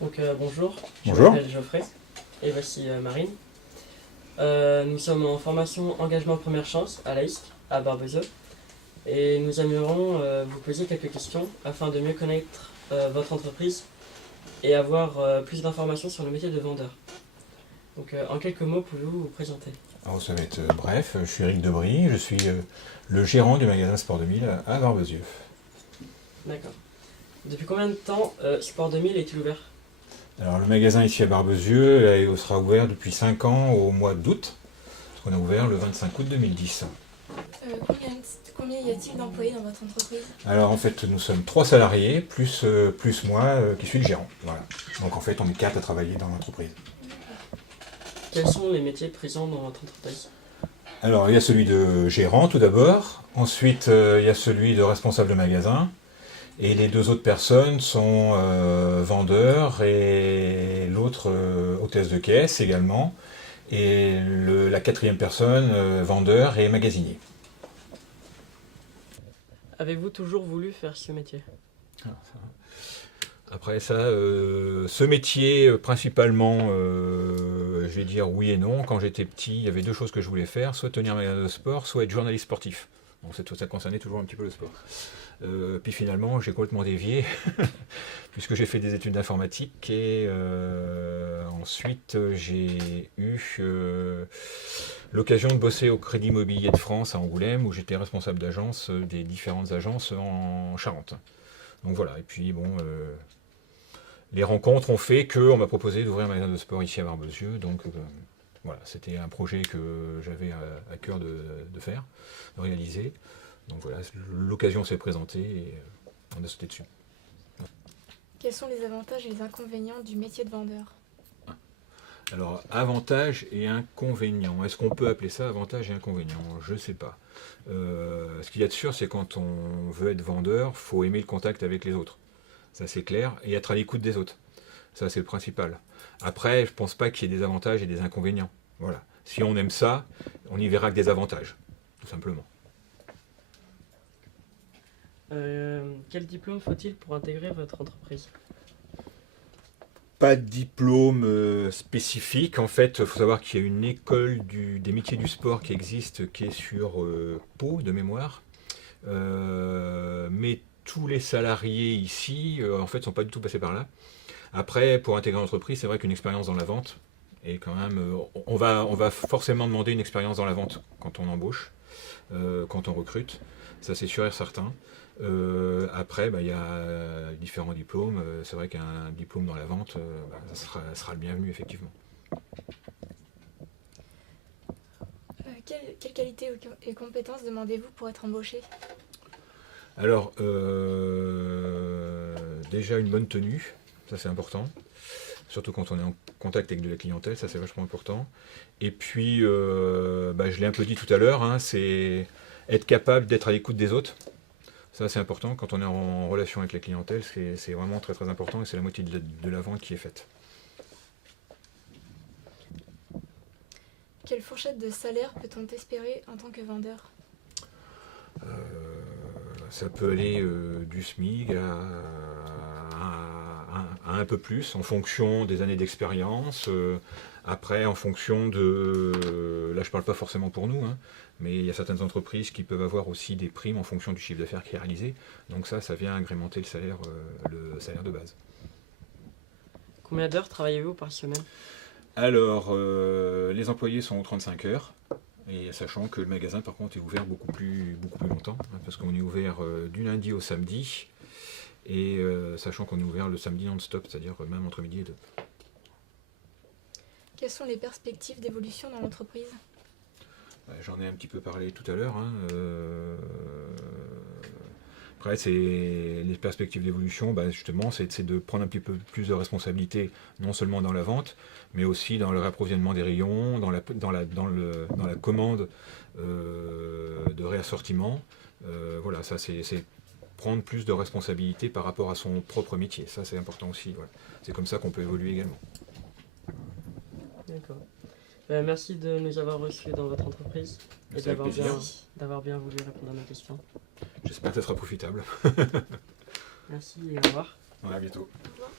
Bonjour, je Bonjour. m'appelle Geoffrey et voici Marine. Nous sommes en formation engagement première chance à l'AISC à Barbezieux et nous aimerions vous poser quelques questions afin de mieux connaître votre entreprise et avoir plus d'informations sur le métier de vendeur. En quelques mots, pouvez-vous vous présenter? Alors ça va être bref, je suis Eric Debry, je suis le gérant du magasin Sport 2000 à Barbezieux. D'accord. Depuis combien de temps Sport 2000 est-il ouvert? Alors le magasin ici à Barbezieux sera ouvert depuis 5 ans au mois d'août, parce qu'on a ouvert le 25 août 2010. Combien y a-t-il d'employés dans votre entreprise? Alors en fait nous sommes 3 salariés, plus moi qui suis le gérant. Voilà. Donc en fait on est 4 à travailler dans l'entreprise. Quels sont les métiers présents dans votre entreprise? Alors il y a celui de gérant tout d'abord, ensuite il y a celui de responsable de magasin, et les 2 autres personnes sont vendeurs et l'autre hôtesse de caisse également, et la 4e personne vendeur et magasinier. Avez-vous toujours voulu faire ce métier? Après ça, ce métier principalement, je vais dire oui et non. Quand j'étais petit, il y avait 2 choses que je voulais faire, soit tenir un magasin de sport, soit être journaliste sportif. Donc ça concernait toujours un petit peu le sport. Puis finalement, j'ai complètement dévié, puisque j'ai fait des études d'informatique et ensuite j'ai eu l'occasion de bosser au Crédit Immobilier de France à Angoulême, où j'étais responsable d'agence des différentes agences en Charente. Donc voilà, et puis bon, les rencontres ont fait qu'on m'a proposé d'ouvrir un magasin de sport ici à Barbezieux, donc voilà, c'était un projet que j'avais à cœur de faire, de réaliser. Donc voilà, l'occasion s'est présentée et on a sauté dessus. Quels sont les avantages et les inconvénients du métier de vendeur? Alors, avantages et inconvénients. Est-ce qu'on peut appeler ça avantages et inconvénients? Je ne sais pas. Ce qu'il y a de sûr, c'est quand on veut être vendeur, il faut aimer le contact avec les autres. Ça, c'est clair. Et être à l'écoute des autres. Ça, c'est le principal. Après, je ne pense pas qu'il y ait des avantages et des inconvénients. Voilà. Si on aime ça, on n'y verra que des avantages, tout simplement. Quel diplôme faut-il pour intégrer votre entreprise? Pas de diplôme spécifique. En fait, il faut savoir qu'il y a une école des métiers du sport qui existe, qui est sur Pau, de mémoire. Mais tous les salariés ici, en fait, ne sont pas du tout passés par là. Après, pour intégrer l'entreprise, c'est vrai qu'une expérience dans la vente est quand même. On va forcément demander une expérience dans la vente quand on embauche, quand on recrute. Ça, c'est sûr et certain. Après, il y a différents diplômes. C'est vrai qu'un diplôme dans la vente, ça sera le bienvenu, effectivement. Quelles qualités et compétences demandez-vous pour être embauché? Alors, déjà une bonne tenue, ça c'est important. Surtout quand on est en contact avec de la clientèle, ça c'est vachement important. Et puis, je l'ai un peu dit tout à l'heure, hein, c'est être capable d'être à l'écoute des autres. Ça c'est important, quand on est en relation avec la clientèle, c'est vraiment très très important et c'est la moitié de la vente qui est faite. Quelle fourchette de salaire peut-on espérer en tant que vendeur? Ça peut aller du SMIC à un peu plus en fonction des années d'expérience. Après, en fonction de. Là, je ne parle pas forcément pour nous, hein, mais il y a certaines entreprises qui peuvent avoir aussi des primes en fonction du chiffre d'affaires qui est réalisé. Donc ça vient agrémenter le salaire de base. Combien d'heures travaillez-vous par semaine? Alors, les employés sont aux 35 heures. Et sachant que le magasin, par contre, est ouvert beaucoup plus longtemps, hein, parce qu'on est ouvert du lundi au samedi, et sachant qu'on est ouvert le samedi non-stop, c'est-à-dire même entre midi et 2. Quelles sont les perspectives d'évolution dans l'entreprise? J'en ai un petit peu parlé tout à l'heure. Hein, après, c'est les perspectives d'évolution, justement, c'est de prendre un petit peu plus de responsabilité, non seulement dans la vente, mais aussi dans le réapprovisionnement des rayons, dans la commande de réassortiment. Voilà, ça c'est prendre plus de responsabilité par rapport à son propre métier. Ça c'est important aussi. Voilà. C'est comme ça qu'on peut évoluer également. D'accord. Merci de nous avoir reçus dans votre entreprise et C'est avec plaisir. d'avoir bien voulu répondre à nos questions. J'espère que ça sera profitable. Merci et au revoir. À bientôt. Au revoir.